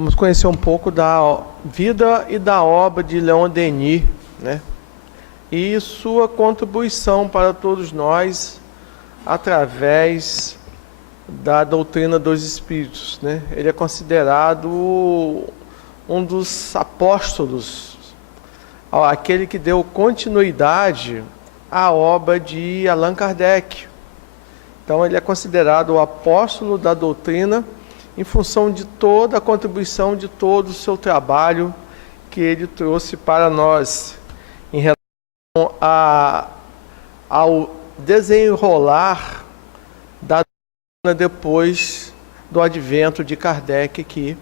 Vamos conhecer um pouco da vida e da obra de Leon Denis, né? E sua contribuição para todos nós através da doutrina dos Espíritos, né? Ele é considerado um dos apóstolos, aquele que deu continuidade à obra de Allan Kardec. Então ele é considerado o apóstolo da doutrina em função de toda a contribuição, de todo o seu trabalho que ele trouxe para nós em relação ao desenrolar da doutrina depois do advento de Kardec aqui,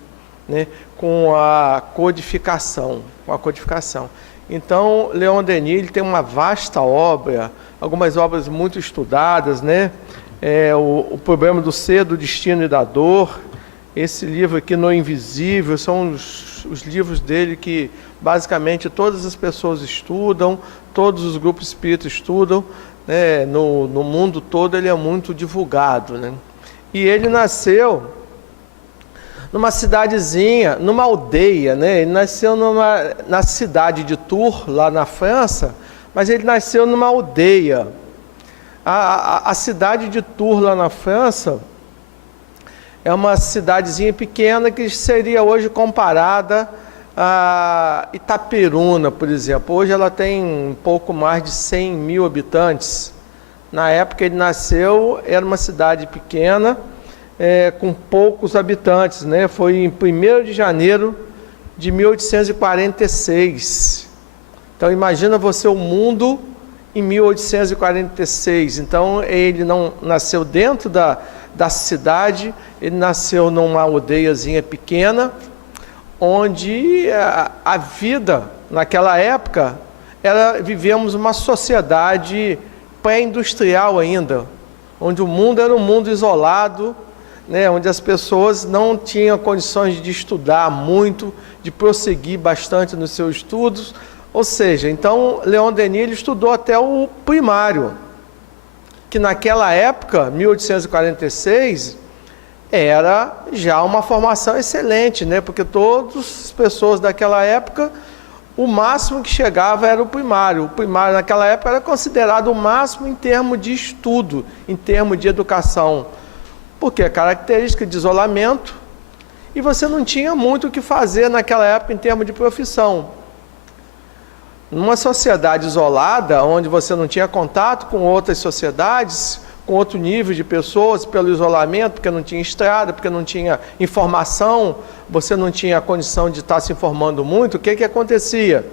né, com a codificação. Então, Leon Denis ele tem uma vasta obra, algumas obras muito estudadas, né? O Problema do Ser, do Destino e da Dor. Esse livro aqui, No Invisível, são os livros dele que basicamente todas as pessoas estudam, todos os grupos espíritas estudam, né? No mundo todo ele é muito divulgado, né? E ele nasceu numa cidadezinha, numa aldeia, né? Ele nasceu na cidade de Tours, lá na França, mas ele nasceu numa aldeia. A cidade de Tours, lá na França, é uma cidadezinha pequena que seria hoje comparada a Itaperuna, por exemplo. Hoje ela tem um pouco mais de 100 mil habitantes. Na época ele nasceu, era uma cidade pequena, com poucos habitantes, né? Foi em 1º de janeiro de 1846. Então imagina você o mundo em 1846. Então ele não nasceu dentro da cidade, ele nasceu numa aldeiazinha pequena, onde a vida naquela época vivíamos uma sociedade pré-industrial ainda, onde o mundo era um mundo isolado, né, onde as pessoas não tinham condições de estudar muito, de prosseguir bastante nos seus estudos. Ou seja, então Leon Denis ele estudou até o primário, que naquela época, 1846, era já uma formação excelente, né? Porque todas as pessoas daquela época, o máximo que chegava era o primário. O primário naquela época era considerado o máximo em termos de estudo, em termos de educação. Porque é característica de isolamento e você não tinha muito o que fazer naquela época em termos de profissão. Numa sociedade isolada, onde você não tinha contato com outras sociedades, com outro nível de pessoas, pelo isolamento, porque não tinha estrada, porque não tinha informação, você não tinha a condição de estar se informando muito, o que acontecia?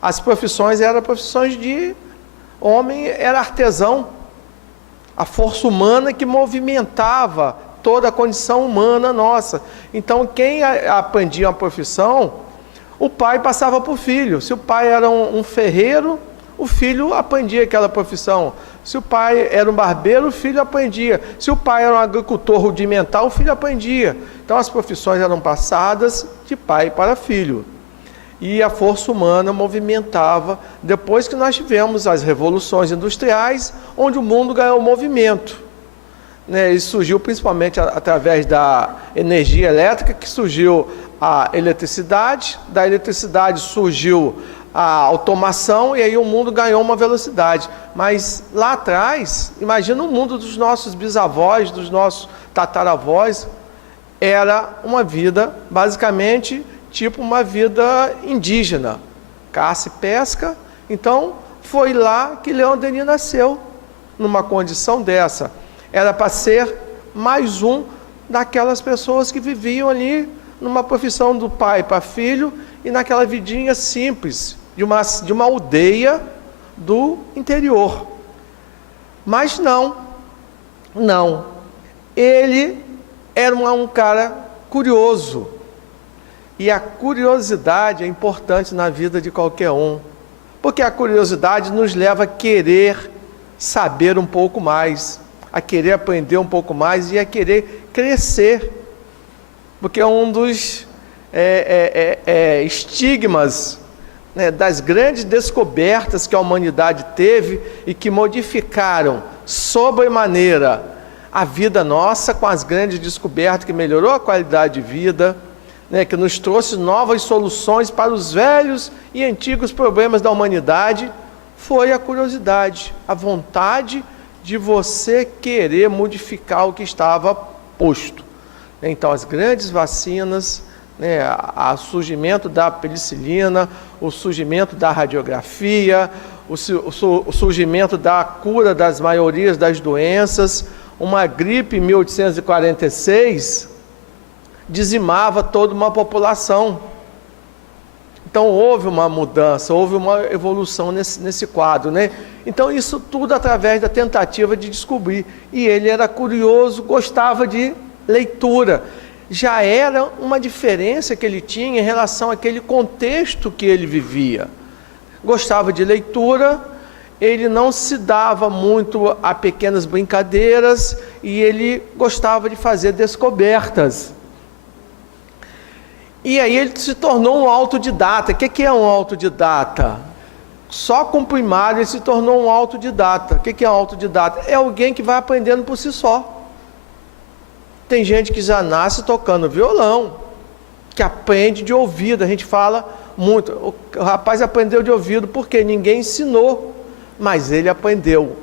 As profissões eram profissões de homem, era artesão. A força humana que movimentava toda a condição humana nossa. Então, quem aprendia uma profissão, o pai passava para o filho. Se o pai era um ferreiro, o filho aprendia aquela profissão. Se o pai era um barbeiro, o filho aprendia. Se o pai era um agricultor rudimentar, o filho aprendia. Então, as profissões eram passadas de pai para filho. E a força humana movimentava, depois que nós tivemos as revoluções industriais, onde o mundo ganhou movimento, né? Isso surgiu principalmente através da energia elétrica, que surgiu a eletricidade, da eletricidade surgiu a automação, e aí o mundo ganhou uma velocidade. Mas lá atrás, imagina o mundo dos nossos bisavós, dos nossos tataravós, era uma vida basicamente tipo uma vida indígena, caça e pesca. Então foi lá que Leon Denis nasceu, numa condição dessa. Era para ser mais um daquelas pessoas que viviam ali numa profissão do pai para filho e naquela vidinha simples de uma aldeia do interior. Mas não, ele era um cara curioso. E a curiosidade é importante na vida de qualquer um, porque a curiosidade nos leva a querer saber um pouco mais, a querer aprender um pouco mais e a querer crescer, porque é um dos estigmas, né, das grandes descobertas que a humanidade teve e que modificaram sobremaneira a vida nossa, com as grandes descobertas que melhorou a qualidade de vida, né, que nos trouxe novas soluções para os velhos e antigos problemas da humanidade, foi a curiosidade, a vontade de você querer modificar o que estava posto. Então, as grandes vacinas, né, o surgimento da penicilina, o surgimento da radiografia, o surgimento da cura das maiorias das doenças, uma gripe em 1846 dizimava toda uma população. Então houve uma mudança, houve uma evolução nesse quadro, né? Então isso tudo através da tentativa de descobrir. E ele era curioso, gostava de leitura. Já era uma diferença que ele tinha em relação àquele contexto que ele vivia. Gostava de leitura, ele não se dava muito a pequenas brincadeiras e ele gostava de fazer descobertas. E aí ele se tornou um autodidata. O que é um autodidata? Só com o primário ele se tornou um autodidata. O que é um autodidata? É alguém que vai aprendendo por si só. Tem gente que já nasce tocando violão, que aprende de ouvido. A gente fala muito, o rapaz aprendeu de ouvido porque ninguém ensinou, mas ele aprendeu.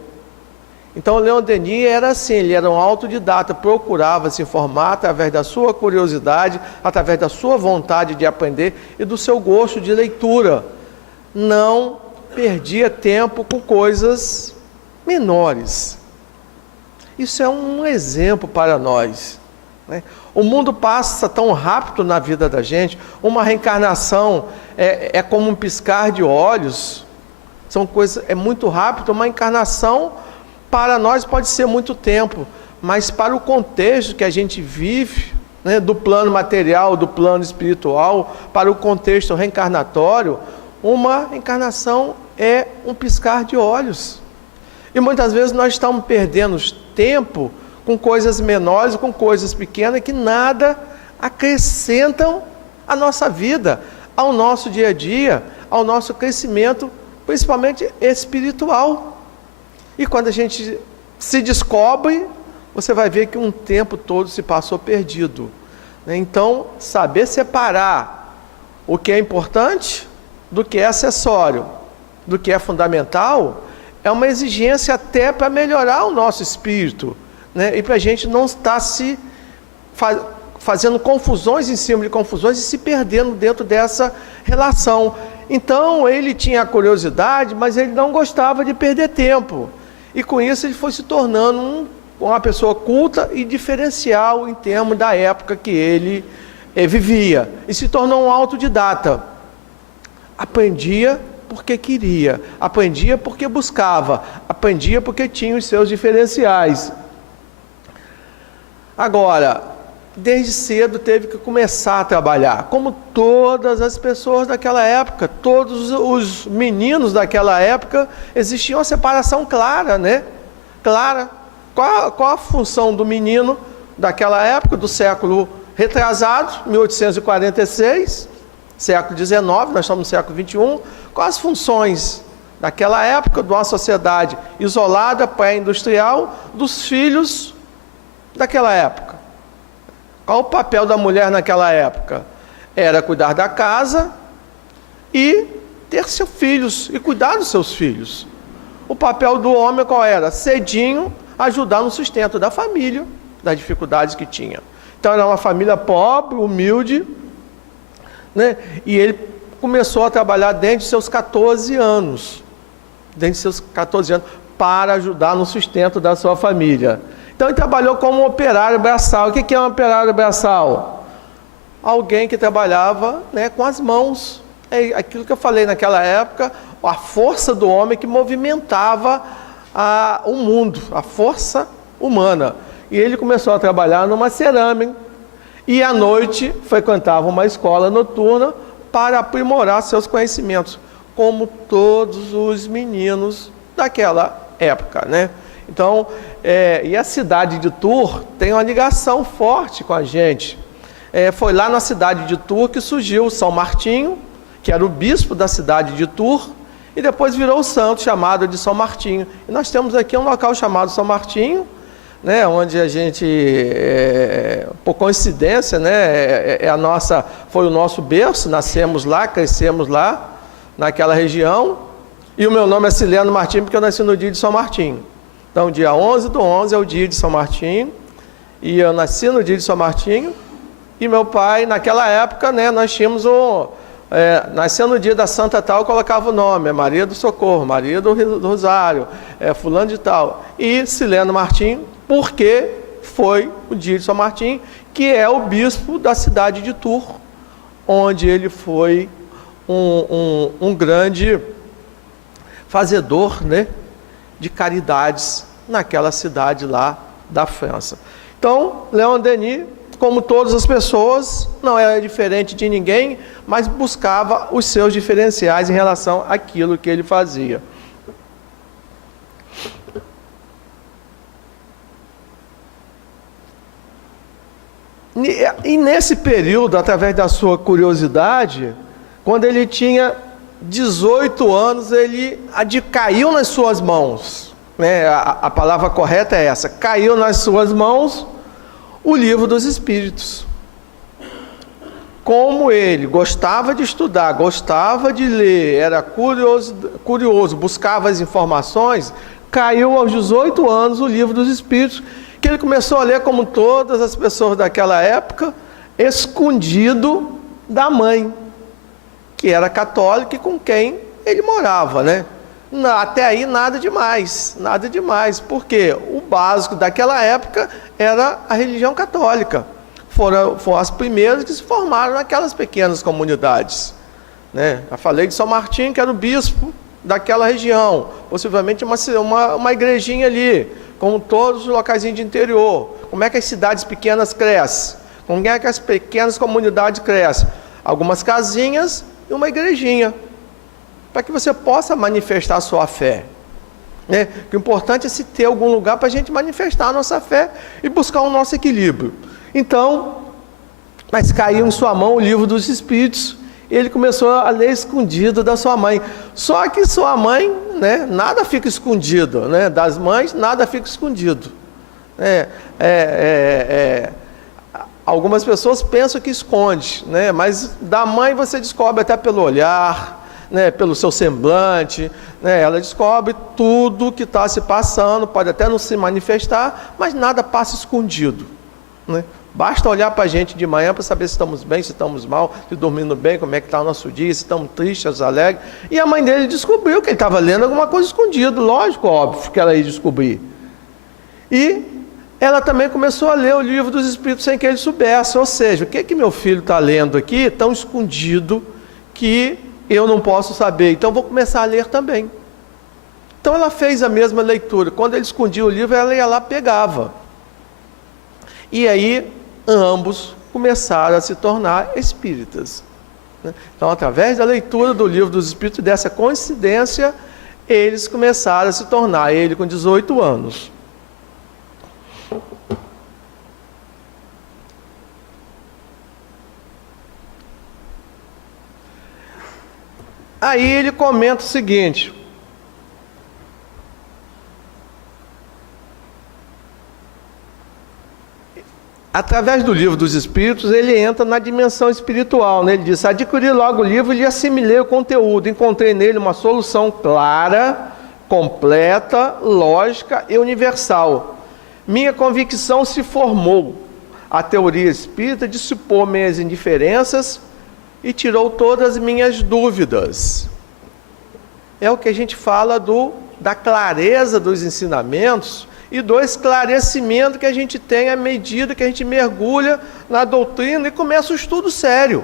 Então, Leon Denis era assim, ele era um autodidata, procurava se informar através da sua curiosidade, através da sua vontade de aprender e do seu gosto de leitura. Não perdia tempo com coisas menores. Isso é um exemplo para nós, né? O mundo passa tão rápido na vida da gente, uma reencarnação é como um piscar de olhos, são coisas, é muito rápido, uma encarnação para nós pode ser muito tempo, mas para o contexto que a gente vive, né, do plano material, do plano espiritual, para o contexto reencarnatório, uma encarnação é um piscar de olhos. E muitas vezes nós estamos perdendo tempo com coisas menores, com coisas pequenas, que nada acrescentam à nossa vida, ao nosso dia a dia, ao nosso crescimento, principalmente espiritual. E quando a gente se descobre, você vai ver que um tempo todo se passou perdido, né? Então, saber separar o que é importante do que é acessório, do que é fundamental, é uma exigência até para melhorar o nosso espírito, né? E para a gente não estar se fazendo confusões em cima de confusões e se perdendo dentro dessa relação. Então, ele tinha a curiosidade, mas ele não gostava de perder tempo. E com isso ele foi se tornando uma pessoa culta e diferencial em termos da época que ele vivia. E se tornou um autodidata. Aprendia porque queria, aprendia porque buscava, aprendia porque tinha os seus diferenciais. Agora, desde cedo teve que começar a trabalhar, como todas as pessoas daquela época, todos os meninos daquela época, existia uma separação clara, né? Clara. Qual a função do menino daquela época, do século retrasado, 1846, século XIX, nós estamos no século XXI, quais as funções daquela época, de uma sociedade isolada, pré-industrial, dos filhos daquela época? Qual o papel da mulher naquela época? Era cuidar da casa e ter seus filhos, e cuidar dos seus filhos. O papel do homem qual era? Cedinho, ajudar no sustento da família, das dificuldades que tinha. Então era uma família pobre, humilde, né? E ele começou a trabalhar desde seus 14 anos. Desde seus 14 anos, para ajudar no sustento da sua família. Então ele trabalhou como operário braçal. O que é um operário braçal? Alguém que trabalhava, né, com as mãos. É aquilo que eu falei naquela época, a força do homem que movimentava o mundo, a força humana. E ele começou a trabalhar numa cerâmica e à noite frequentava uma escola noturna para aprimorar seus conhecimentos, como todos os meninos daquela época, né? Então, e a cidade de Tours tem uma ligação forte com a gente. Foi lá na cidade de Tours que surgiu São Martinho, que era o bispo da cidade de Tours, e depois virou o santo chamado de São Martinho. E nós temos aqui um local chamado São Martinho, né, onde a gente, por coincidência, né, foi o nosso berço, nascemos lá, crescemos lá, naquela região, e o meu nome é Sileno Martim, porque eu nasci no dia de São Martim. Então, dia 11/11 é o dia de São Martim, e eu nasci no dia de São Martim, e meu pai, naquela época, né, nós tínhamos nascendo no dia da Santa tal, eu colocava o nome, Maria do Socorro, Maria do Rosário, fulano de tal, e Sileno Martim, porque foi o dia de São Martim, que é o bispo da cidade de Tours, onde ele foi um grande fazedor, né, de caridades naquela cidade lá da França. Então, Leon Denis, como todas as pessoas, não era diferente de ninguém, mas buscava os seus diferenciais em relação àquilo que ele fazia. E nesse período, através da sua curiosidade, quando ele tinha 18 anos, ele caiu nas suas mãos, né? A palavra correta é essa, caiu nas suas mãos o Livro dos Espíritos. Como ele gostava de estudar, gostava de ler, era curioso, buscava as informações, caiu aos 18 anos o Livro dos Espíritos, que ele começou a ler, como todas as pessoas daquela época, escondido da mãe, que era católica e com quem ele morava, né? Até aí nada demais, porque o básico daquela época era a religião católica. Foram as primeiras que se formaram naquelas pequenas comunidades, né? Eu falei de São Martim, que era o bispo daquela região, possivelmente uma igrejinha ali, como todos os locais de interior. Como é que as cidades pequenas crescem? Como é que as pequenas comunidades crescem? Algumas casinhas e uma igrejinha, para que você possa manifestar a sua fé, né? O importante é se ter algum lugar para a gente manifestar a nossa fé e buscar o nosso equilíbrio. Então, mas caiu em sua mão o Livro dos Espíritos, e ele começou a ler escondido da sua mãe. Só que sua mãe, né, nada fica escondido, né? Das mães, nada fica escondido. Algumas pessoas pensam que esconde, né? Mas da mãe você descobre até pelo olhar, né? Pelo seu semblante, né? Ela descobre tudo que está se passando, pode até não se manifestar, mas nada passa escondido, né? Basta olhar para a gente de manhã para saber se estamos bem, se estamos mal, se dormindo bem, como é que está o nosso dia, se estamos tristes, alegres. E a mãe dele descobriu que ele estava lendo alguma coisa escondida, lógico, óbvio que ela ia descobrir. E ela também começou a ler o Livro dos Espíritos sem que ele soubesse, ou seja, o que meu filho está lendo aqui tão escondido que eu não posso saber, então vou começar a ler também. Então ela fez a mesma leitura, quando ele escondia o livro, ela ia lá e pegava. E aí, ambos começaram a se tornar espíritas, né? Então, através da leitura do Livro dos Espíritos, dessa coincidência, eles começaram a se tornar, ele com 18 anos. Aí ele comenta o seguinte: através do Livro dos Espíritos, ele entra na dimensão espiritual, né? Ele diz: adquiri logo o livro e lhe assimilei o conteúdo, encontrei nele uma solução clara, completa, lógica e universal. Minha convicção se formou, a teoria espírita dissipou minhas indiferenças e tirou todas as minhas dúvidas. É o que a gente fala da clareza dos ensinamentos e do esclarecimento que a gente tem à medida que a gente mergulha na doutrina e começa o estudo sério.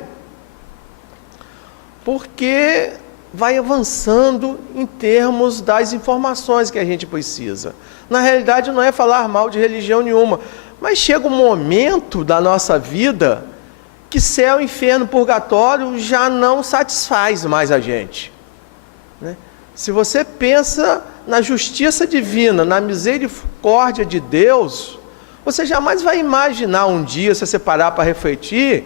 Porque vai avançando em termos das informações que a gente precisa. Na realidade, não é falar mal de religião nenhuma, mas chega um momento da nossa vida que céu, inferno, purgatório já não satisfaz mais a gente, né? Se você pensa na justiça divina, na misericórdia de Deus, você jamais vai imaginar um dia, se você parar para refletir,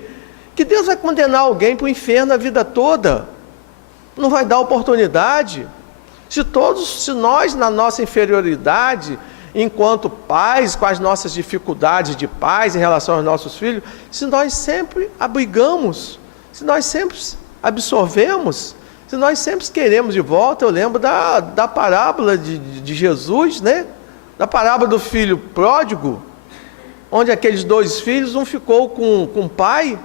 que Deus vai condenar alguém para o inferno a vida toda. Não vai dar oportunidade. Se nós, na nossa inferioridade, enquanto pais, com as nossas dificuldades de pais em relação aos nossos filhos, se nós sempre abrigamos, se nós sempre absorvemos, se nós sempre queremos de volta. Eu lembro da parábola de Jesus, né? Da parábola do filho pródigo, onde aqueles dois filhos, um ficou com o pai,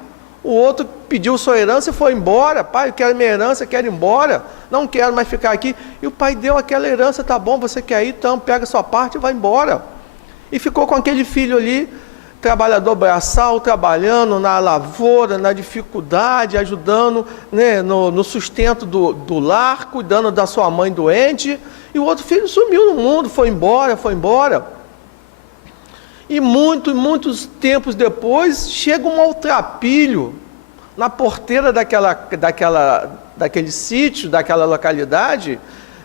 o outro pediu sua herança e foi embora. Pai, eu quero minha herança, eu quero ir embora, não quero mais ficar aqui. E o pai deu aquela herança. Tá bom, você quer ir? Então pega a sua parte e vai embora. E ficou com aquele filho ali, trabalhador braçal, trabalhando na lavoura, na dificuldade, ajudando, né, no sustento do lar, cuidando da sua mãe doente. E o outro filho sumiu no mundo, foi embora. E muitos tempos depois, chega um maltrapilho na porteira daquele sítio, daquela localidade,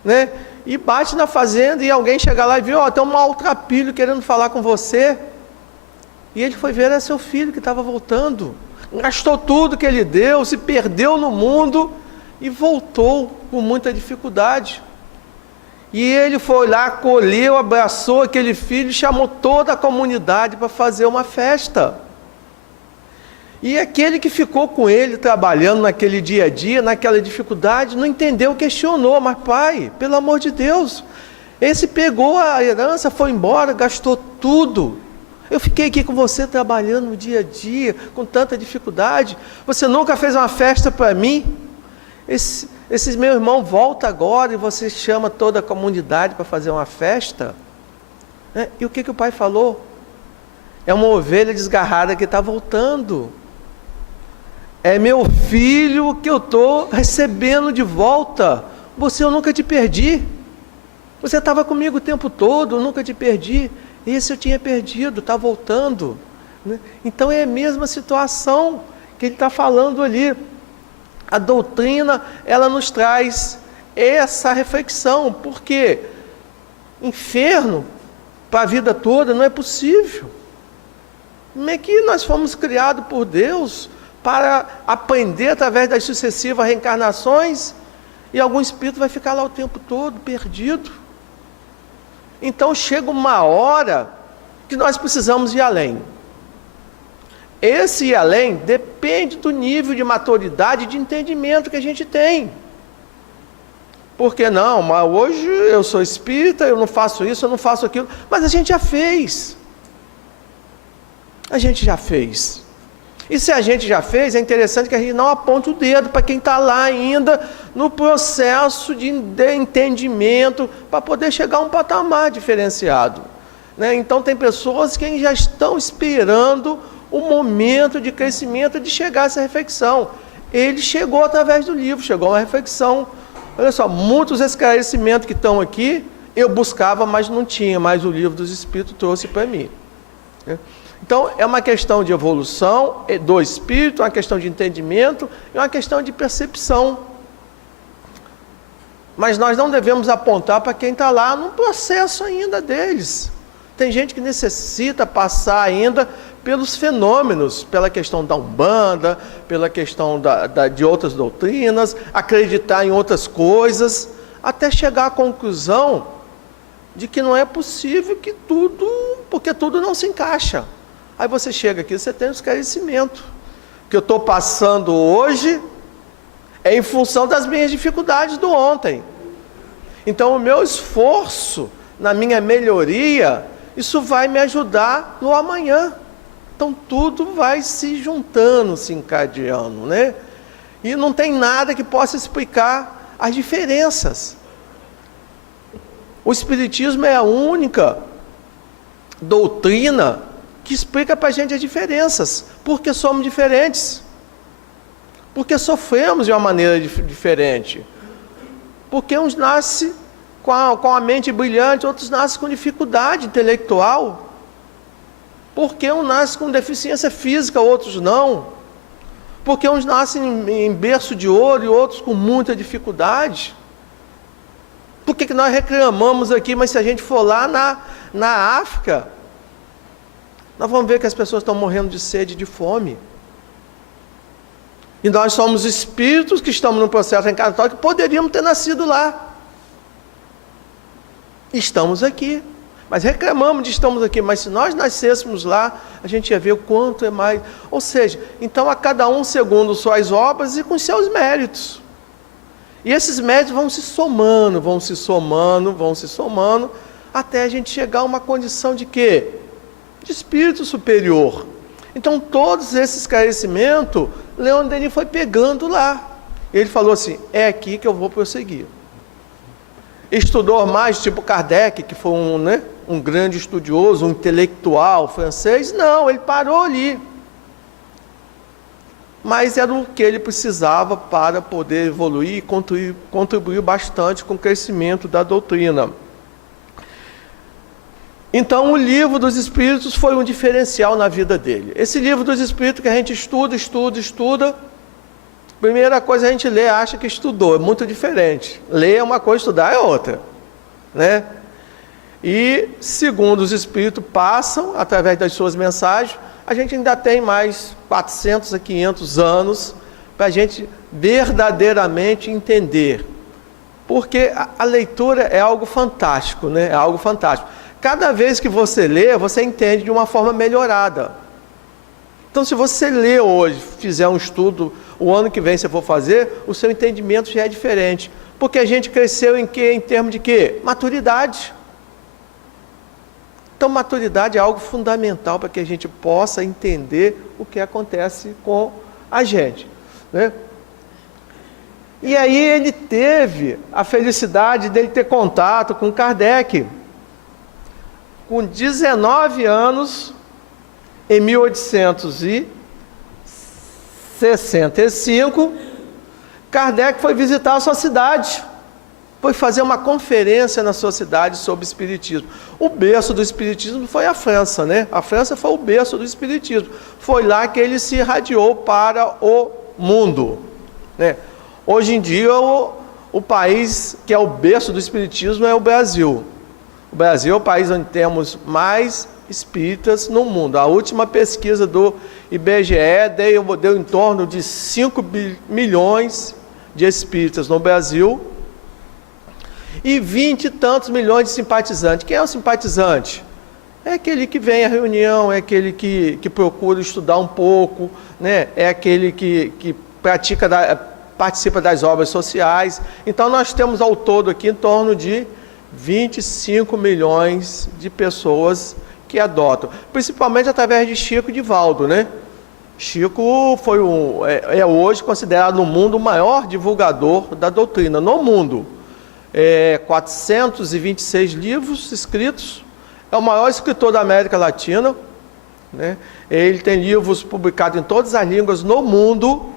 né? E bate na fazenda, e alguém chega lá e vê, tem um maltrapilho querendo falar com você. E ele foi ver, era seu filho que estava voltando. Gastou tudo que ele deu, se perdeu no mundo e voltou com muita dificuldade. E ele foi lá, acolheu, abraçou aquele filho, chamou toda a comunidade para fazer uma festa. E aquele que ficou com ele, trabalhando naquele dia a dia, naquela dificuldade, não entendeu, questionou: mas pai, pelo amor de Deus, esse pegou a herança, foi embora, gastou tudo. Eu fiquei aqui com você trabalhando no dia a dia, com tanta dificuldade, você nunca fez uma festa para mim? Esse meu irmão volta agora e você chama toda a comunidade para fazer uma festa? E o que o pai falou? É uma ovelha desgarrada que está voltando. É meu filho que eu estou recebendo de volta. Você, eu nunca te perdi. Você estava comigo o tempo todo, eu nunca te perdi. Esse eu tinha perdido, está voltando. Então é a mesma situação que ele está falando ali. A doutrina, ela nos traz essa reflexão, porque inferno para a vida toda não é possível. Como é que nós fomos criados por Deus para aprender através das sucessivas reencarnações, e algum espírito vai ficar lá o tempo todo perdido? Então chega uma hora que nós precisamos ir além. Esse ir além depende do nível de maturidade e de entendimento que a gente tem. Porque não, mas hoje eu sou espírita, eu não faço isso, eu não faço aquilo. Mas a gente já fez. A gente já fez. E se a gente já fez, é interessante que a gente não aponte o dedo para quem está lá ainda no processo de entendimento, para poder chegar a um patamar diferenciado. Então tem pessoas que já estão esperando o momento de crescimento, de chegar a essa reflexão. Ele chegou através do livro, chegou a uma reflexão. Olha só, muitos esclarecimentos que estão aqui, eu buscava, mas não tinha, mas o livro dos Espíritos trouxe para mim. Então, é uma questão de evolução do espírito, uma questão de entendimento e uma questão de percepção. Mas nós não devemos apontar para quem está lá no processo ainda deles. Tem gente que necessita passar ainda pelos fenômenos, pela questão da Umbanda, pela questão de outras doutrinas, acreditar em outras coisas, até chegar à conclusão de que não é possível que tudo, porque tudo não se encaixa. Aí você chega aqui, você tem um esclarecimento. O que eu estou passando hoje é em função das minhas dificuldades do ontem. Então o meu esforço na minha melhoria, isso vai me ajudar no amanhã. Então tudo vai se juntando, se encadeando, né? E não tem nada que possa explicar as diferenças. O Espiritismo é a única doutrina que explica para a gente as diferenças, porque somos diferentes, porque sofremos de uma maneira diferente, porque uns nascem com a mente brilhante, outros nascem com dificuldade intelectual, porque uns nascem com deficiência física, outros não, porque uns nascem em berço de ouro e outros com muita dificuldade. Por que nós reclamamos aqui, mas se a gente for lá na África, nós vamos ver que as pessoas estão morrendo de sede e de fome. E nós somos espíritos que estamos num processo reencarnatório que poderíamos ter nascido lá. Estamos aqui. Mas reclamamos de estamos aqui, mas se nós nascêssemos lá, a gente ia ver o quanto é mais. Ou seja, então a cada um segundo suas obras e com seus méritos. E esses méritos vão se somando, vão se somando, vão se somando, até a gente chegar a uma condição de quê? De espírito superior. Então todos esses esclarecimentos, Leon Denis foi pegando lá. Ele falou assim, é aqui que eu vou prosseguir. Estudou mais, tipo Kardec, que foi um grande estudioso, um intelectual francês. Não, ele parou ali. Mas era o que ele precisava para poder evoluir e contribuir bastante com o crescimento da doutrina. Então, o Livro dos Espíritos foi um diferencial na vida dele. Esse Livro dos Espíritos que a gente estuda, primeira coisa a gente lê, acha que estudou, é muito diferente. Ler é uma coisa, estudar é outra, né? E, segundo os Espíritos passam, através das suas mensagens, a gente ainda tem mais 400 a 500 anos para a gente verdadeiramente entender. Porque a leitura é algo fantástico, né? É algo fantástico. Cada vez que você lê, você entende de uma forma melhorada. Então, se você lê hoje, fizer um estudo, o ano que vem você for fazer, o seu entendimento já é diferente. Porque a gente cresceu em quê? Em termos de quê? Maturidade. Então, maturidade é algo fundamental para que a gente possa entender o que acontece com a gente, né? E aí ele teve a felicidade de ter contato com Kardec. Com 19 anos, em 1865, Kardec foi visitar a sua cidade. Foi fazer uma conferência na sua cidade sobre espiritismo. O berço do espiritismo foi a França, né? A França foi o berço do espiritismo. Foi lá que ele se irradiou para o mundo, né? Hoje em dia, o país que é o berço do espiritismo é o Brasil. O Brasil é o país onde temos mais espíritas no mundo. A última pesquisa do IBGE deu em torno de 5 milhões de espíritas no Brasil e 20 e tantos milhões de simpatizantes. Quem é o simpatizante? É aquele que vem à reunião, é aquele que procura estudar um pouco, né? É aquele que participa das obras sociais. Então nós temos ao todo aqui em torno de 25 milhões de pessoas que adotam, principalmente através de Chico e Divaldo, né? Chico foi hoje considerado no mundo o maior divulgador da doutrina, no mundo. 426 livros escritos, é o maior escritor da América Latina, né? Ele tem livros publicados em todas as línguas no mundo,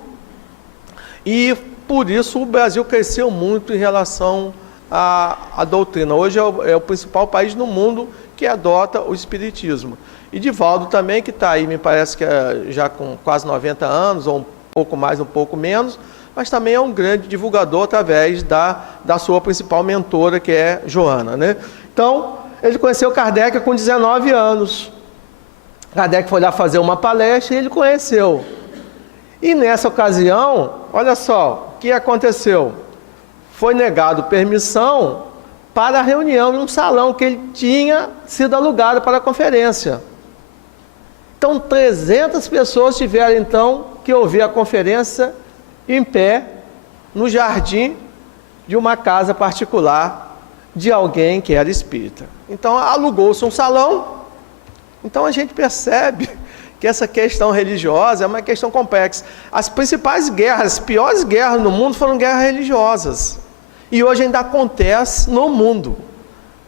e por isso o Brasil cresceu muito em relação à doutrina. Hoje é o principal país no mundo que adota o espiritismo. E Divaldo também, que está aí, me parece que já com quase 90 anos, ou um pouco mais, um pouco menos, mas também é um grande divulgador através da sua principal mentora, que é Joana, né? Então, ele conheceu Kardec com 19 anos. Kardec foi lá fazer uma palestra e ele conheceu. E nessa ocasião, olha só, o que aconteceu? Foi negado permissão para a reunião em um salão que ele tinha sido alugado para a conferência. Então, 300 pessoas tiveram, então, que ouvir a conferência em pé, no jardim de uma casa particular de alguém que era espírita. Então, alugou-se um salão. Então, a gente percebe que essa questão religiosa é uma questão complexa. As principais guerras, as piores guerras no mundo foram guerras religiosas. E hoje ainda acontece no mundo,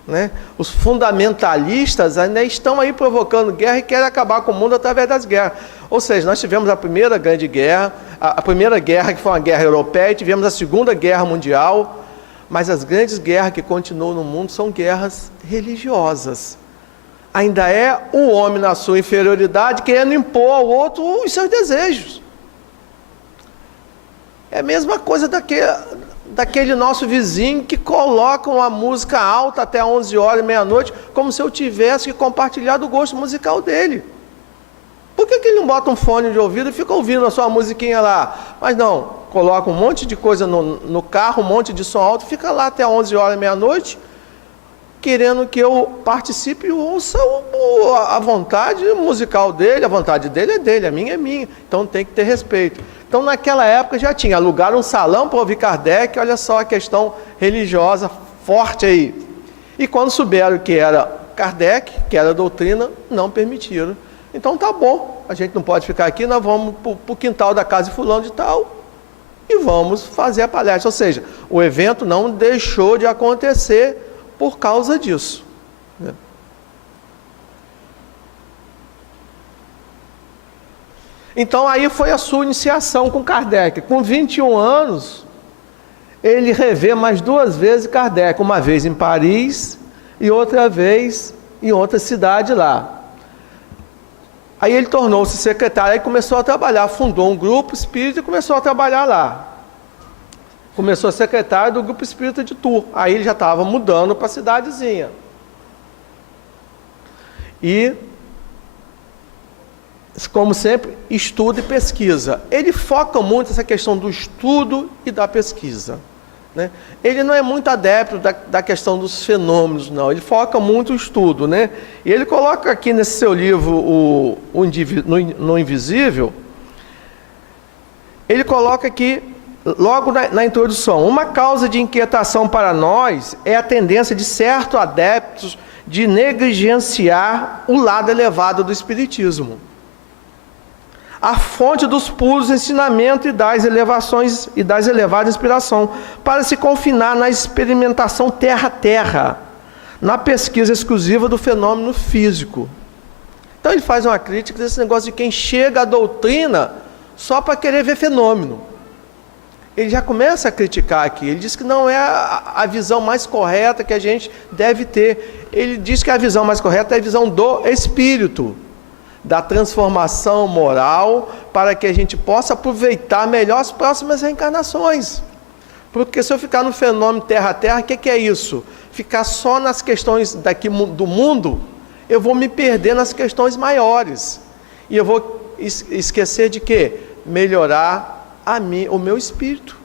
né? Os fundamentalistas ainda estão aí provocando guerra e querem acabar com o mundo através das guerras. Ou seja, nós tivemos a primeira grande guerra, a primeira guerra que foi uma guerra europeia, tivemos a Segunda Guerra Mundial, mas as grandes guerras que continuam no mundo são guerras religiosas. Ainda é o homem na sua inferioridade querendo impor ao outro os seus desejos. É a mesma coisa daquele nosso vizinho que coloca uma música alta até 11 horas, meia-noite, como se eu tivesse que compartilhar do gosto musical dele. Por que ele não bota um fone de ouvido e fica ouvindo a sua musiquinha lá? Mas não, coloca um monte de coisa no carro, um monte de som alto, fica lá até 11 horas, meia-noite, querendo que eu participe e ouça a vontade musical dele. A vontade dele é dele, a minha é minha. Então tem que ter respeito. Então naquela época já tinha, alugaram um salão para ouvir Kardec, olha só a questão religiosa forte aí. E quando souberam que era Kardec, que era a doutrina, não permitiram. Então tá bom, a gente não pode ficar aqui, nós vamos para o quintal da casa de fulano de tal e vamos fazer a palestra. Ou seja, o evento não deixou de acontecer por causa disso. Então aí foi a sua iniciação com Kardec. Com 21 anos, ele revê mais 2 vezes Kardec, uma vez em Paris e outra vez em outra cidade lá. Aí ele tornou-se secretário, aí começou a trabalhar, fundou um grupo espírita e começou a trabalhar lá. Começou a ser secretário do grupo espírita de Tours. Aí ele já estava mudando para a cidadezinha. E, como sempre, estuda e pesquisa. Ele foca muito nessa questão do estudo e da pesquisa, né? Ele não é muito adepto da questão dos fenômenos, não. Ele foca muito no estudo, né? E ele coloca aqui nesse seu livro, No Invisível, ele coloca aqui, logo na introdução, uma causa de inquietação para nós é a tendência de certos adeptos de negligenciar o lado elevado do Espiritismo, a fonte dos puros ensinamentos e das elevações e das elevadas inspirações, para se confinar na experimentação terra-terra, na pesquisa exclusiva do fenômeno físico. Então ele faz uma crítica desse negócio de quem chega à doutrina só para querer ver fenômeno. Ele já começa a criticar aqui, ele diz que não é a visão mais correta que a gente deve ter. Ele diz que a visão mais correta é a visão do Espírito, da transformação moral, para que a gente possa aproveitar melhor as próximas reencarnações. Porque se eu ficar no fenômeno terra-terra, o que é isso? Ficar só nas questões daqui do mundo, eu vou me perder nas questões maiores. E eu vou esquecer de quê? Melhorar o meu espírito.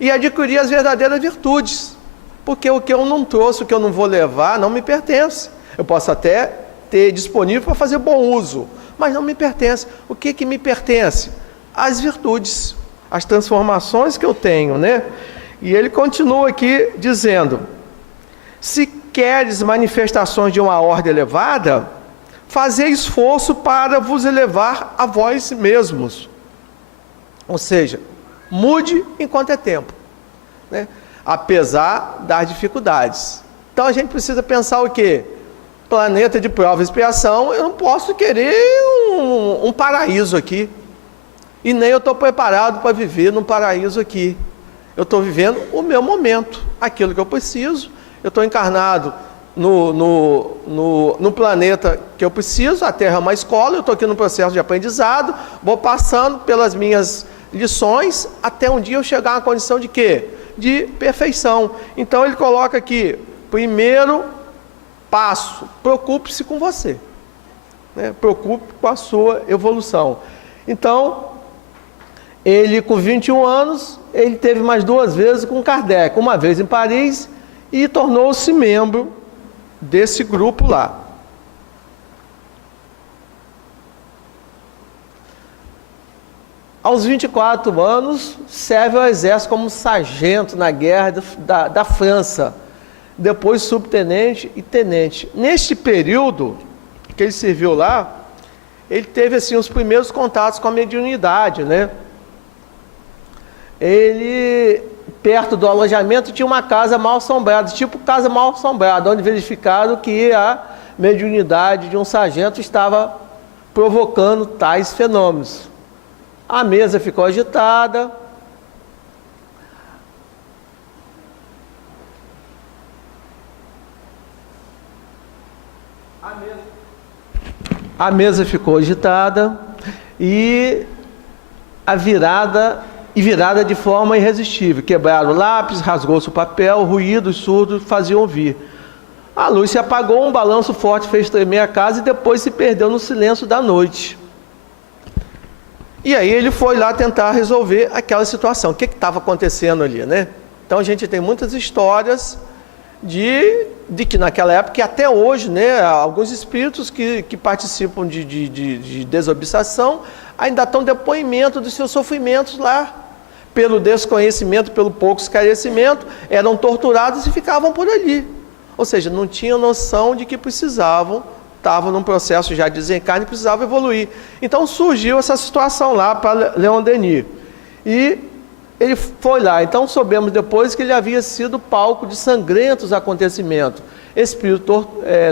E adquirir as verdadeiras virtudes. Porque o que eu não trouxe, o que eu não vou levar, não me pertence. Eu posso até ter disponível para fazer bom uso, mas não me pertence. O que me pertence? As virtudes, as transformações que eu tenho, né? E ele continua aqui dizendo: se queres manifestações de uma ordem elevada, fazei esforço para vos elevar a vós mesmos. Ou seja, mude enquanto é tempo, né? Apesar das dificuldades. Então a gente precisa pensar o quê? Planeta de prova e expiação, eu não posso querer um paraíso aqui. E nem eu estou preparado para viver num paraíso aqui. Eu estou vivendo o meu momento, aquilo que eu preciso. Eu estou encarnado no planeta que eu preciso, a Terra é uma escola, eu estou aqui no processo de aprendizado, vou passando pelas minhas lições, até um dia eu chegar a uma condição de quê? De perfeição. Então ele coloca aqui, primeiro passo, preocupe-se com você, né? Preocupe com a sua evolução. Então, ele com 21 anos, ele teve mais 2 vezes com Kardec, uma vez em Paris, e tornou-se membro desse grupo lá. Aos 24 anos, serve ao exército como sargento na guerra da França, depois subtenente e tenente. Neste período que ele serviu lá, ele teve assim os primeiros contatos com a mediunidade, né? Ele, perto do alojamento, tinha uma casa mal assombrada, tipo casa mal assombrada, onde verificaram que a mediunidade de um sargento estava provocando tais fenômenos. A mesa ficou agitada. A mesa ficou agitada e virada de forma irresistível. Quebraram o lápis, rasgou-se o papel, ruídos surdos faziam ouvir. A luz se apagou, um balanço forte fez tremer a casa e depois se perdeu no silêncio da noite. E aí ele foi lá tentar resolver aquela situação. O que estava acontecendo ali, né? Então a gente tem muitas histórias de que naquela época, e até hoje, né, alguns espíritos que participam de desobsessão ainda estão depoimento dos seus sofrimentos lá, pelo desconhecimento, pelo pouco esclarecimento, eram torturados e ficavam por ali. Ou seja, não tinham noção de que precisavam, estavam num processo já de desencarne e precisavam evoluir. Então surgiu essa situação lá para Leon Denis. E ele foi lá. Então soubemos depois que ele havia sido palco de sangrentos acontecimentos. Espíritos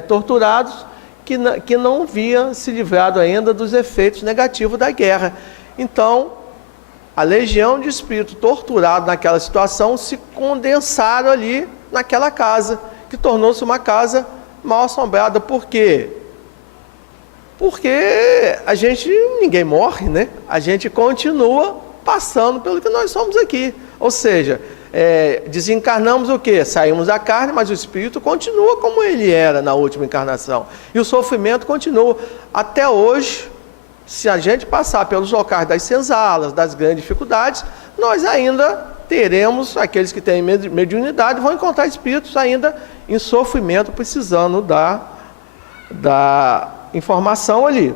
torturados que não haviam se livrado ainda dos efeitos negativos da guerra. Então, a legião de espíritos torturados naquela situação se condensaram ali naquela casa, que tornou-se uma casa mal assombrada. Por quê? Porque ninguém morre, né? A gente continua passando pelo que nós somos aqui. Ou seja, desencarnamos o quê? Saímos da carne, mas o espírito continua como ele era na última encarnação. E o sofrimento continua. Até hoje, se a gente passar pelos locais das senzalas, das grandes dificuldades, nós ainda teremos, aqueles que têm mediunidade, vão encontrar espíritos ainda em sofrimento, precisando da informação ali.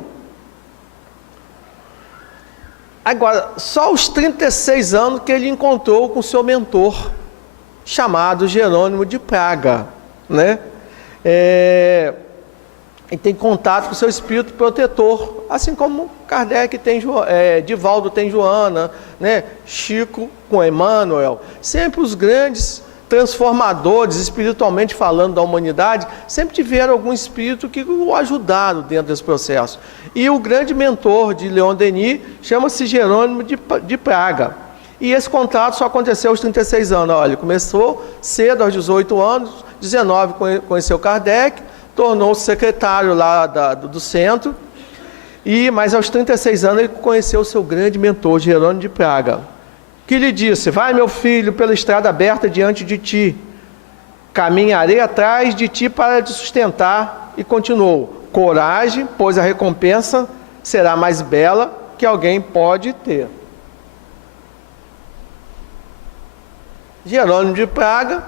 Agora, só aos 36 anos que ele encontrou com seu mentor, chamado Jerônimo de Praga, né? E tem contato com o seu espírito protetor, assim como Kardec tem, Divaldo tem Joana, né? Chico com Emmanuel. Sempre os grandes transformadores, espiritualmente falando, da humanidade, sempre tiveram algum espírito que o ajudaram dentro desse processo. E o grande mentor de Leon Denis chama-se Jerônimo de Praga. E esse contato só aconteceu aos 36 anos. Olha, começou cedo, aos 18 anos, 19 conheceu Kardec, tornou-se secretário lá do centro, mas aos 36 anos ele conheceu o seu grande mentor, Jerônimo de Praga, que lhe disse: vai, meu filho, pela estrada aberta diante de ti, caminharei atrás de ti para te sustentar. E continuou: coragem, pois a recompensa será mais bela que alguém pode ter. Jerônimo de Praga,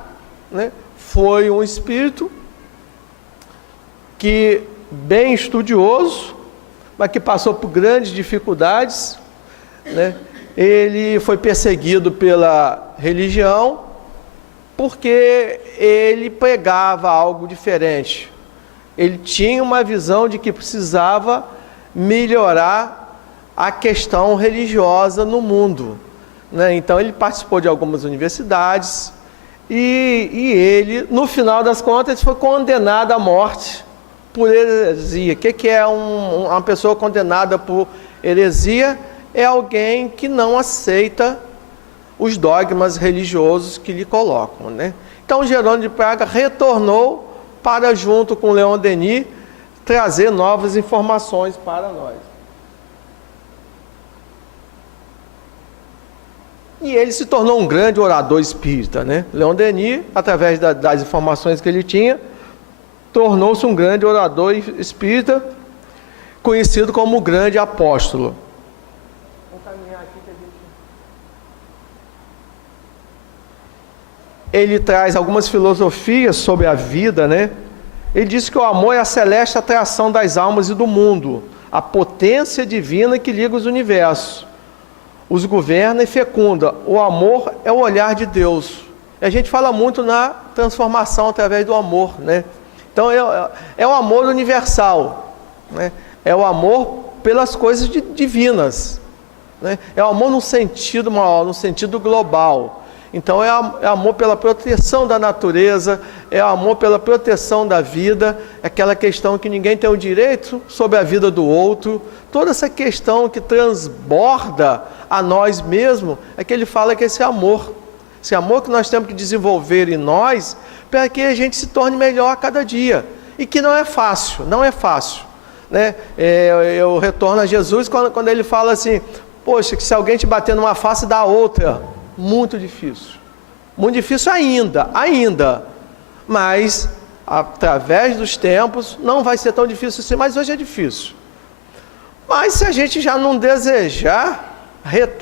né, foi um espírito que bem estudioso, mas que passou por grandes dificuldades, né? Ele foi perseguido pela religião porque ele pregava algo diferente. Ele tinha uma visão de que precisava melhorar a questão religiosa no mundo, né? Então ele participou de algumas universidades e ele, no final das contas, foi condenado à morte por heresia. O que é uma pessoa condenada por heresia? É alguém que não aceita os dogmas religiosos que lhe colocam, né? Então Jerônimo de Praga retornou para, junto com Leon Denis, trazer novas informações para nós. E ele se tornou um grande orador espírita, né? Leon Denis, através das informações que ele tinha, tornou-se um grande orador espírita, conhecido como o grande apóstolo. Vamos caminhar aqui que a gente... Ele traz algumas filosofias sobre a vida, né? Ele diz que o amor é a celeste atração das almas e do mundo, a potência divina que liga os universos, os governa e fecunda. O amor é o olhar de Deus. E a gente fala muito na transformação através do amor, né? Então é o amor universal, né? É o amor pelas coisas divinas, né? É o amor no sentido maior, no sentido global. Então é amor pela proteção da natureza, é amor pela proteção da vida, aquela questão que ninguém tem o direito sobre a vida do outro, toda essa questão que transborda a nós mesmos, é que ele fala que esse amor que nós temos que desenvolver em nós, para que a gente se torne melhor a cada dia, e que não é fácil, né? Eu retorno a Jesus quando ele fala assim: poxa, que se alguém te bater numa face, dá outra. Muito difícil ainda, mas através dos tempos não vai ser tão difícil assim, mas hoje é difícil. Mas se a gente já não desejar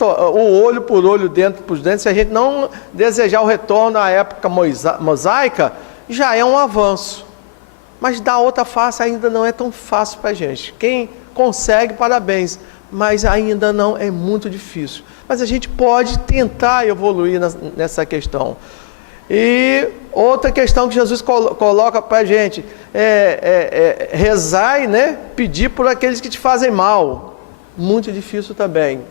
o olho por olho, dentro por dentro, se a gente não desejar o retorno à época mosaica, já é um avanço. Mas dar outra face ainda não é tão fácil para a gente. Quem consegue, parabéns, mas ainda não, é muito difícil. Mas a gente pode tentar evoluir nessa questão. E outra questão que Jesus coloca para a gente rezar e, né, pedir por aqueles que te fazem mal. Muito difícil também,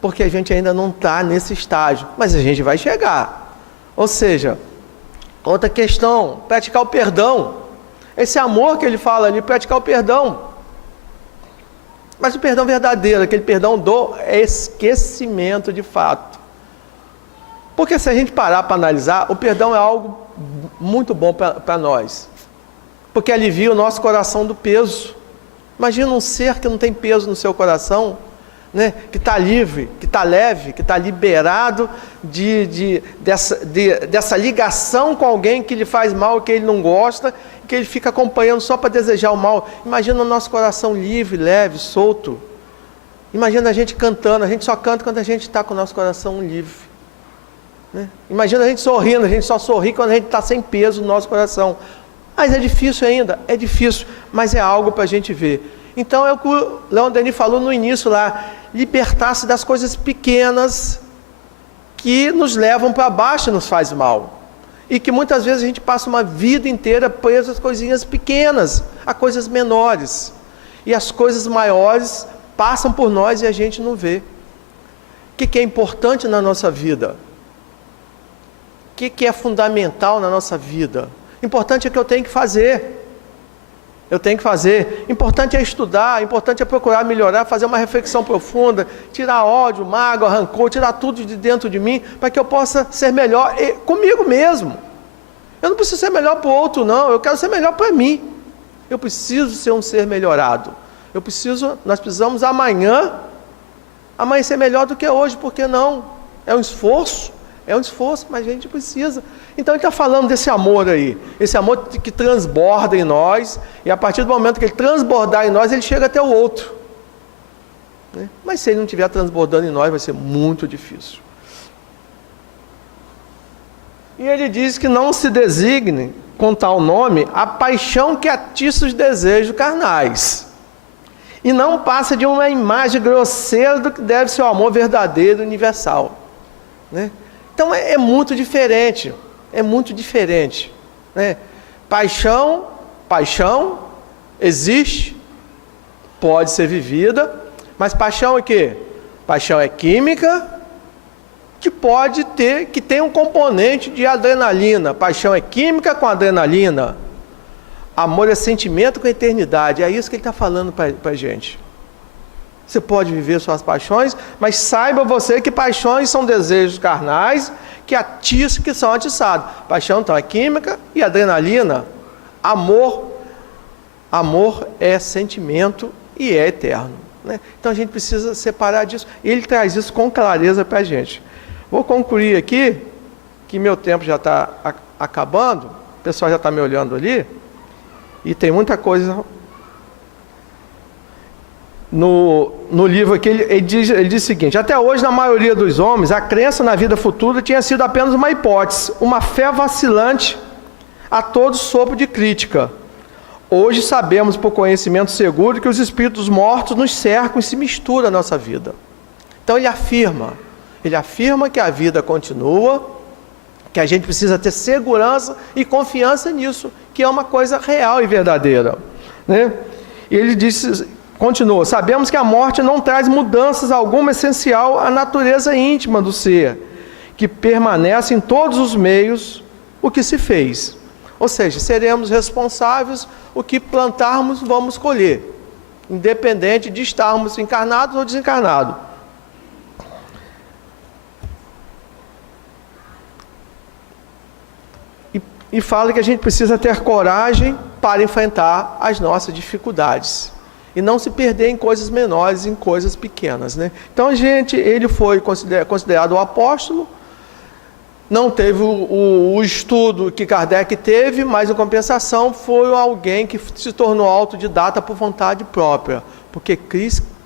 porque a gente ainda não está nesse estágio, mas a gente vai chegar. Ou seja, outra questão, praticar o perdão. Esse amor que ele fala ali, praticar o perdão. Mas o perdão verdadeiro, aquele perdão do esquecimento de fato. Porque se a gente parar para analisar, o perdão é algo muito bom para nós. Porque alivia o nosso coração do peso. Imagina um ser que não tem peso no seu coração, né? Que está livre, que está leve, que está liberado dessa ligação com alguém que lhe faz mal, que ele não gosta, que ele fica acompanhando só para desejar o mal. Imagina o nosso coração livre, leve, solto. Imagina a gente cantando, a gente só canta quando a gente está com o nosso coração livre. Né? Imagina a gente sorrindo, a gente só sorri quando a gente está sem peso no nosso coração. Mas é difícil ainda, é difícil, mas é algo para a gente ver. Então é o que o Leon Denis falou no início lá, libertar-se das coisas pequenas que nos levam para baixo e nos faz mal. E que muitas vezes a gente passa uma vida inteira preso às coisinhas pequenas, a coisas menores. E as coisas maiores passam por nós e a gente não vê. O que é importante na nossa vida? O que é fundamental na nossa vida? Importante é que eu tenho que fazer. Eu tenho que fazer. Importante é estudar, importante é procurar melhorar, fazer uma reflexão profunda, tirar ódio, mágoa, rancor, tirar tudo de dentro de mim, para que eu possa ser melhor comigo mesmo. Eu não preciso ser melhor para o outro, não. Eu quero ser melhor para mim. Eu preciso ser um ser melhorado. Nós precisamos amanhã ser melhor do que hoje, por que não? É um esforço, mas a gente precisa. Então ele está falando desse amor aí, esse amor que transborda em nós, e a partir do momento que ele transbordar em nós, ele chega até o outro. Né? Mas se ele não estiver transbordando em nós, vai ser muito difícil. E ele diz que não se designe, com tal nome, a paixão que atiça os desejos carnais, e não passa de uma imagem grosseira do que deve ser o amor verdadeiro e universal. Né? Então é muito diferente. Né? Paixão existe, pode ser vivida, mas paixão é o quê? Paixão é química, que tem um componente de adrenalina. Paixão é química com adrenalina. Amor é sentimento com eternidade. É isso que ele está falando para a gente. Você pode viver suas paixões, mas saiba você que paixões são desejos carnais que são atiçados. Paixão, então, é química e adrenalina. Amor é sentimento e é eterno. Né? Então a gente precisa separar disso. Ele traz isso com clareza para a gente. Vou concluir aqui, que meu tempo já está acabando, o pessoal já está me olhando ali, e tem muita coisa. No livro aqui, ele diz o seguinte: até hoje, na maioria dos homens, a crença na vida futura tinha sido apenas uma hipótese, uma fé vacilante a todo sopro de crítica. Hoje sabemos, por conhecimento seguro, que os espíritos mortos nos cercam e se misturam à nossa vida. Então ele afirma que a vida continua, que a gente precisa ter segurança e confiança nisso, que é uma coisa real e verdadeira. Né? E ele continua: sabemos que a morte não traz mudanças alguma essencial à natureza íntima do ser, que permanece em todos os meios o que se fez. Ou seja, seremos responsáveis, o que plantarmos vamos colher, independente de estarmos encarnados ou desencarnados. E fala que a gente precisa ter coragem para enfrentar as nossas dificuldades. E não se perder em coisas menores, em coisas pequenas. Né? Então, ele foi considerado o apóstolo, não teve o estudo que Kardec teve, mas em compensação foi alguém que se tornou autodidata por vontade própria, porque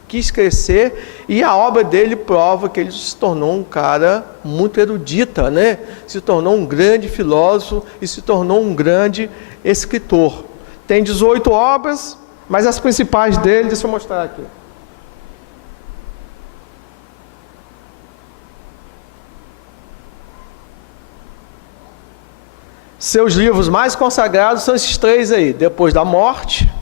quis crescer, e a obra dele prova que ele se tornou um cara muito erudita, né? Se tornou um grande filósofo e se tornou um grande escritor. Tem 18 obras, mas as principais dele, deixa eu mostrar aqui. Seus livros mais consagrados são esses 3 aí: Depois da Morte,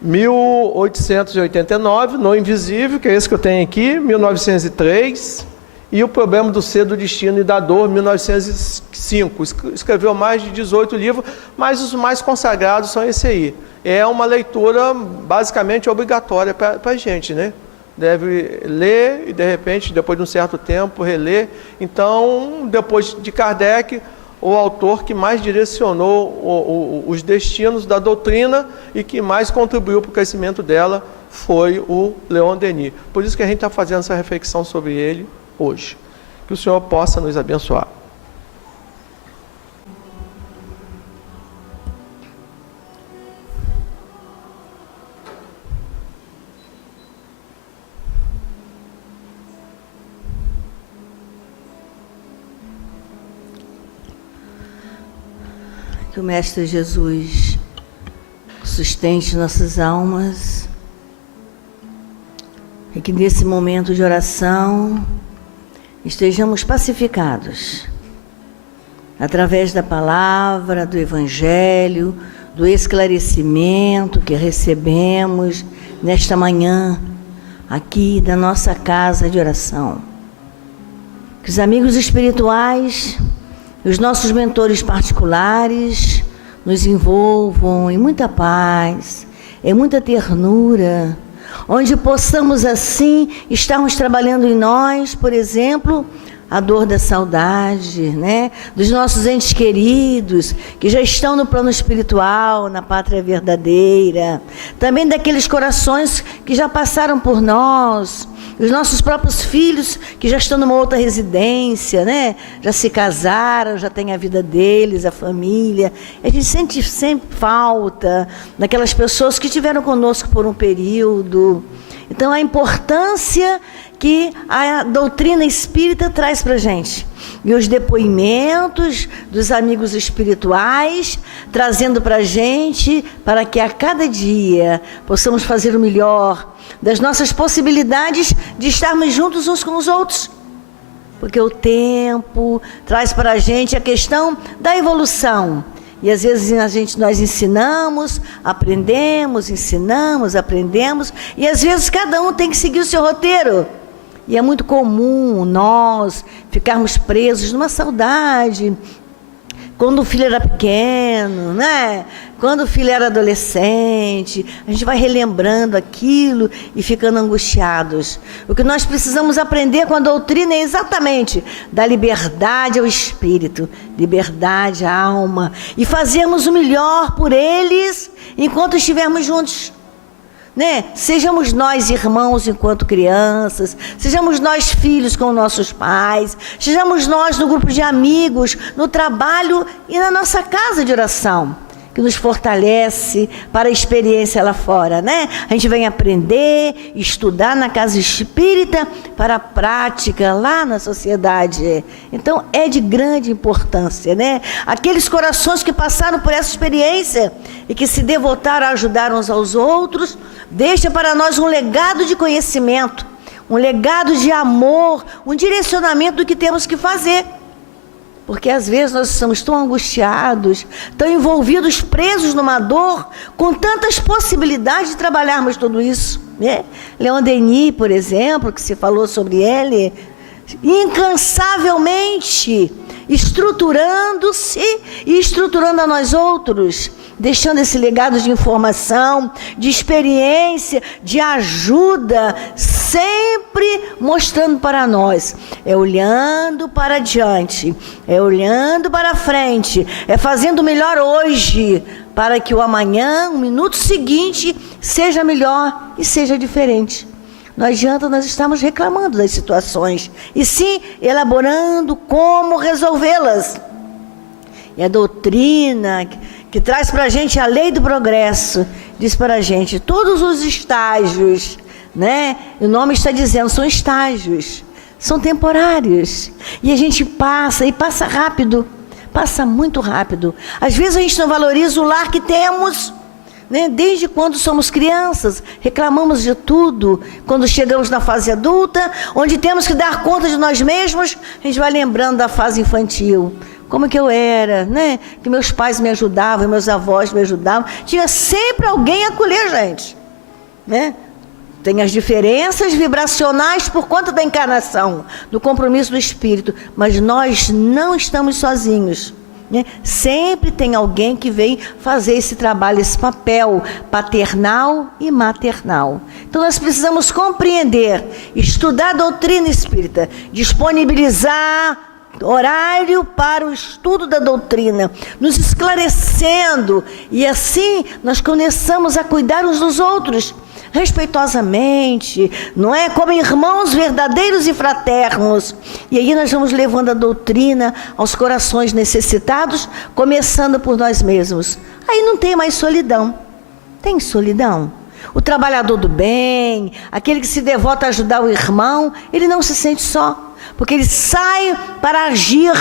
1889, No Invisível, que é esse que eu tenho aqui, 1903, e O Problema do Ser, do Destino e da Dor, 1905. Escreveu mais de 18 livros, mas os mais consagrados são esse aí. É uma leitura basicamente obrigatória para a gente, né? Deve ler e, de repente, depois de um certo tempo, reler. Então, depois de Kardec, o autor que mais direcionou os destinos da doutrina e que mais contribuiu para o crescimento dela foi o Leon Denis. Por isso que a gente está fazendo essa reflexão sobre ele hoje. Que o Senhor possa nos abençoar. Que o Mestre Jesus sustente nossas almas e que nesse momento de oração estejamos pacificados através da palavra, do Evangelho, do esclarecimento que recebemos nesta manhã aqui da nossa casa de oração. Que os amigos espirituais, os nossos mentores particulares nos envolvam em muita paz, em muita ternura, onde possamos assim estarmos trabalhando em nós, por exemplo, a dor da saudade, né? Dos nossos entes queridos que já estão no plano espiritual, na pátria verdadeira, também daqueles corações que já passaram por nós, os nossos próprios filhos que já estão numa outra residência, né? Já se casaram, já têm a vida deles, a família. A gente sente sempre falta daquelas pessoas que estiveram conosco por um período. Então, a importância que a doutrina espírita traz para a gente. E os depoimentos dos amigos espirituais, trazendo para a gente, para que a cada dia possamos fazer o melhor das nossas possibilidades de estarmos juntos uns com os outros. Porque o tempo traz para a gente a questão da evolução. E às vezes nós ensinamos, aprendemos, e às vezes cada um tem que seguir o seu roteiro. E é muito comum nós ficarmos presos numa saudade, quando o filho era pequeno, né? Quando o filho era adolescente, a gente vai relembrando aquilo e ficando angustiados. O que nós precisamos aprender com a doutrina é exatamente da liberdade ao espírito, liberdade à alma, e fazermos o melhor por eles enquanto estivermos juntos. Né? Sejamos nós irmãos enquanto crianças, sejamos nós filhos com nossos pais, sejamos nós no grupo de amigos, no trabalho e na nossa casa de oração, que nos fortalece para a experiência lá fora, né? A gente vem aprender, estudar na casa espírita para a prática lá na sociedade. Então, é de grande importância, né? Aqueles corações que passaram por essa experiência e que se devotaram a ajudar uns aos outros, deixa para nós um legado de conhecimento, um legado de amor, um direcionamento do que temos que fazer. Porque às vezes nós estamos tão angustiados, tão envolvidos, presos numa dor, com tantas possibilidades de trabalharmos tudo isso, né? Leon Denis, por exemplo, que se falou sobre ele, incansavelmente estruturando-se e estruturando a nós outros, deixando esse legado de informação, de experiência, de ajuda, sempre mostrando para nós. É olhando para adiante, é olhando para frente, é fazendo o melhor hoje, para que o amanhã, o minuto seguinte, seja melhor e seja diferente. Não adianta nós estarmos reclamando das situações, e sim elaborando como resolvê-las. E a doutrina que traz para a gente a lei do progresso, diz para a gente todos os estágios né? O nome está dizendo, são estágios, são temporários. E a gente passa, e passa rápido, passa muito rápido. Às vezes a gente não valoriza o lar que temos, né? Desde quando somos crianças, reclamamos de tudo. Quando chegamos na fase adulta, onde temos que dar conta de nós mesmos, a gente vai lembrando da fase infantil. Como que eu era, né? Que meus pais me ajudavam, meus avós me ajudavam. Tinha sempre alguém a acolher a gente, né? Tem as diferenças vibracionais por conta da encarnação, do compromisso do espírito, mas nós não estamos sozinhos, né? Sempre tem alguém que vem fazer esse trabalho, esse papel paternal e maternal. Então nós precisamos compreender, estudar a doutrina espírita, disponibilizar horário para o estudo da doutrina, nos esclarecendo, e assim nós começamos a cuidar uns dos outros, respeitosamente, não é? Como irmãos verdadeiros e fraternos. E aí nós vamos levando a doutrina aos corações necessitados, começando por nós mesmos. Aí não tem mais solidão. Tem solidão? O trabalhador do bem, aquele que se devota a ajudar o irmão, ele não se sente só, porque ele sai para agir,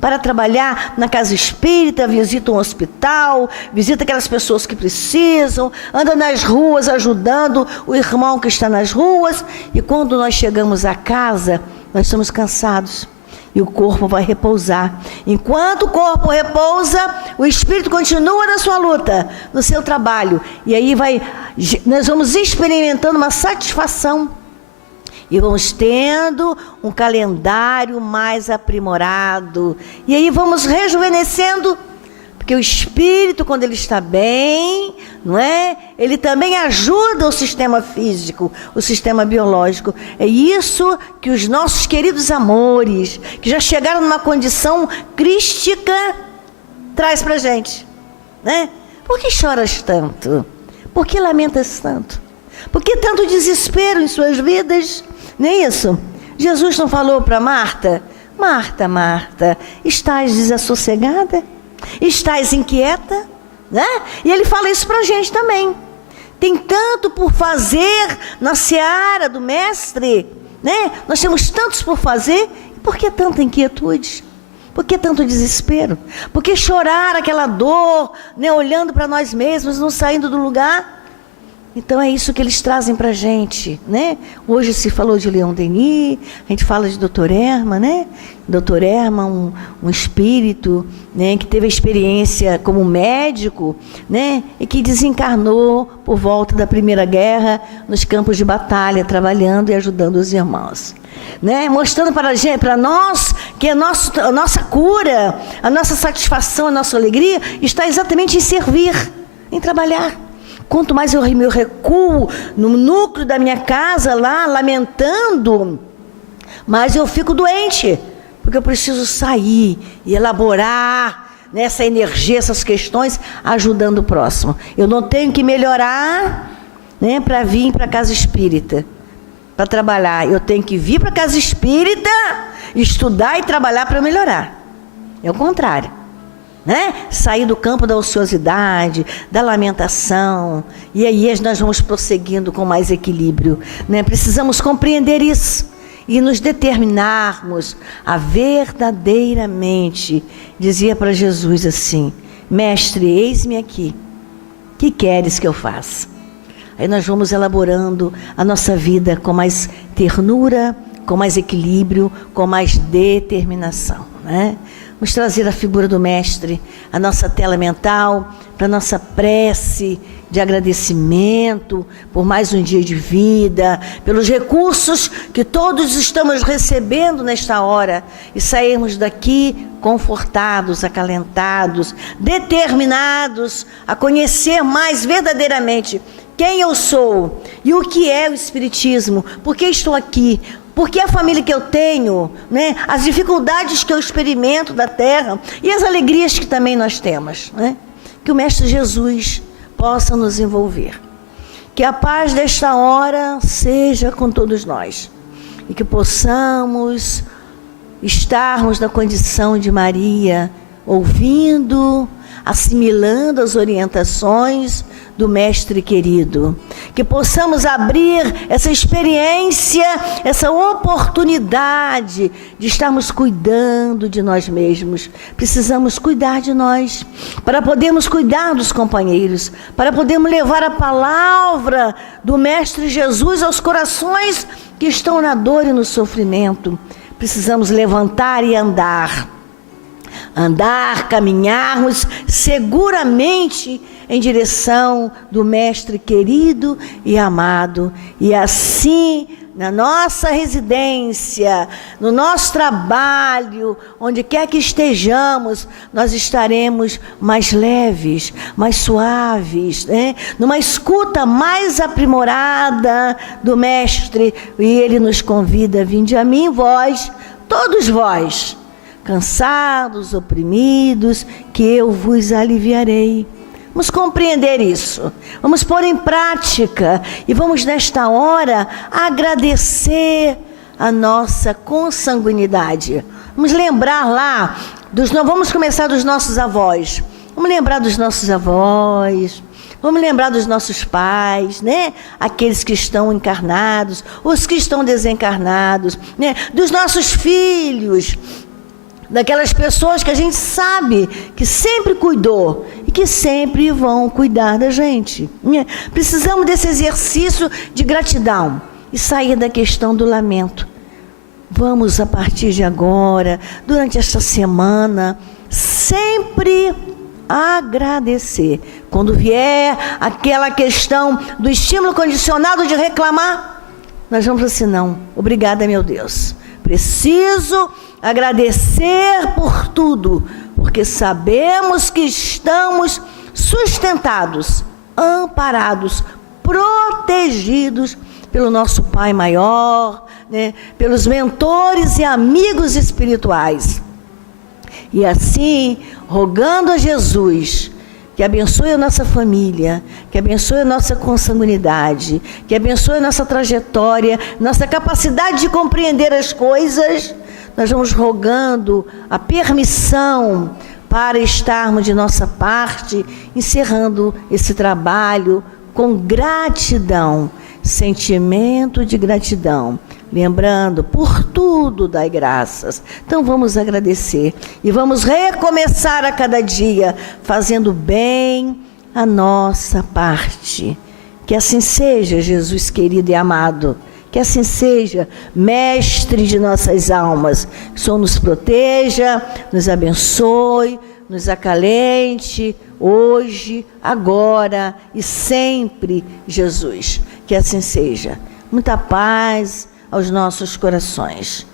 para trabalhar na casa espírita, visita um hospital, visita aquelas pessoas que precisam, anda nas ruas ajudando o irmão que está nas ruas. E quando nós chegamos à casa, nós estamos cansados e o corpo vai repousar. Enquanto o corpo repousa, o espírito continua na sua luta, no seu trabalho. E aí nós vamos experimentando uma satisfação. E vamos tendo um calendário mais aprimorado. E aí vamos rejuvenescendo, porque o espírito, quando ele está bem, não é? Ele também ajuda o sistema físico, o sistema biológico. É isso que os nossos queridos amores, que já chegaram numa condição crística, traz para a gente, né? Por que choras tanto? Por que lamentas tanto? Por que tanto desespero em suas vidas? Não é isso? Jesus não falou para Marta? Marta, Marta, estás desassossegada? Estás inquieta? Né? E ele fala isso para a gente também. Tem tanto por fazer na seara do mestre, né? Nós temos tantos por fazer. Por que tanta inquietude? Por que tanto desespero? Por que chorar aquela dor, né? Olhando para nós mesmos, não saindo do lugar? Então é isso que eles trazem para a gente, né? Hoje se falou de Leon Denis, a gente fala de Dr. Erma, né? Dr. Erma, um espírito, né, que teve a experiência como médico, né, e que desencarnou por volta da Primeira Guerra nos campos de batalha, trabalhando e ajudando os irmãos, né? Mostrando para nós que a nossa cura, a nossa satisfação, a nossa alegria está exatamente em servir, em trabalhar. Quanto mais eu me recuo no núcleo da minha casa lá, lamentando, mais eu fico doente, porque eu preciso sair e elaborar nessa energia, essas questões, ajudando o próximo. Eu não tenho que melhorar, né, para vir para a casa espírita, para trabalhar. Eu tenho que vir para a casa espírita, estudar e trabalhar para melhorar. É o contrário. Né? Sair do campo da ociosidade, da lamentação, e aí nós vamos prosseguindo com mais equilíbrio, né? Precisamos compreender isso e nos determinarmos a verdadeiramente, dizia para Jesus assim: mestre, eis-me aqui, que queres que eu faça? Aí nós vamos elaborando a nossa vida com mais ternura, com mais equilíbrio, com mais determinação, né? Vamos trazer a figura do mestre, a nossa tela mental, para a nossa prece de agradecimento por mais um dia de vida, pelos recursos que todos estamos recebendo nesta hora, e sairmos daqui confortados, acalentados, determinados a conhecer mais verdadeiramente quem eu sou e o que é o Espiritismo, por que estou aqui, porque a família que eu tenho, né, as dificuldades que eu experimento da terra e as alegrias que também nós temos, né? Que o Mestre Jesus possa nos envolver. Que a paz desta hora seja com todos nós e que possamos estarmos na condição de Maria, ouvindo, assimilando as orientações do Mestre querido. Que possamos abrir essa experiência, essa oportunidade de estarmos cuidando de nós mesmos. Precisamos cuidar de nós, para podermos cuidar dos companheiros, para podermos levar a palavra do Mestre Jesus aos corações que estão na dor e no sofrimento. Precisamos levantar e andar, caminharmos seguramente em direção do Mestre querido e amado. E assim, na nossa residência, no nosso trabalho, onde quer que estejamos, nós estaremos mais leves, mais suaves, né? Numa escuta mais aprimorada do Mestre. E Ele nos convida: vinde a mim, vós, todos vós, cansados, oprimidos, que eu vos aliviarei. Vamos compreender isso, vamos pôr em prática e vamos nesta hora agradecer a nossa consanguinidade. Vamos lembrar lá, vamos começar dos nossos avós, vamos lembrar dos nossos avós, vamos lembrar dos nossos pais, né? Aqueles que estão encarnados, os que estão desencarnados, né? Dos nossos filhos, daquelas pessoas que a gente sabe que sempre cuidou e que sempre vão cuidar da gente. Precisamos desse exercício de gratidão e sair da questão do lamento. Vamos, a partir de agora, durante esta semana, sempre agradecer. Quando vier aquela questão do estímulo condicionado de reclamar, nós vamos assim: não, obrigada, meu Deus. Preciso agradecer por tudo, porque sabemos que estamos sustentados, amparados, protegidos pelo nosso Pai maior, né? Pelos mentores e amigos espirituais. E assim, rogando a Jesus que abençoe a nossa família, que abençoe a nossa consanguinidade, que abençoe a nossa trajetória, nossa capacidade de compreender as coisas, nós vamos rogando a permissão para estarmos de nossa parte, encerrando esse trabalho com gratidão, sentimento de gratidão. Lembrando, por tudo dai graças. Então vamos agradecer e vamos recomeçar a cada dia, fazendo bem a nossa parte. Que assim seja, Jesus querido e amado. Que assim seja, Mestre de nossas almas. Que o Senhor nos proteja, nos abençoe, nos acalente, hoje, agora e sempre, Jesus. Que assim seja. Muita paz aos nossos corações.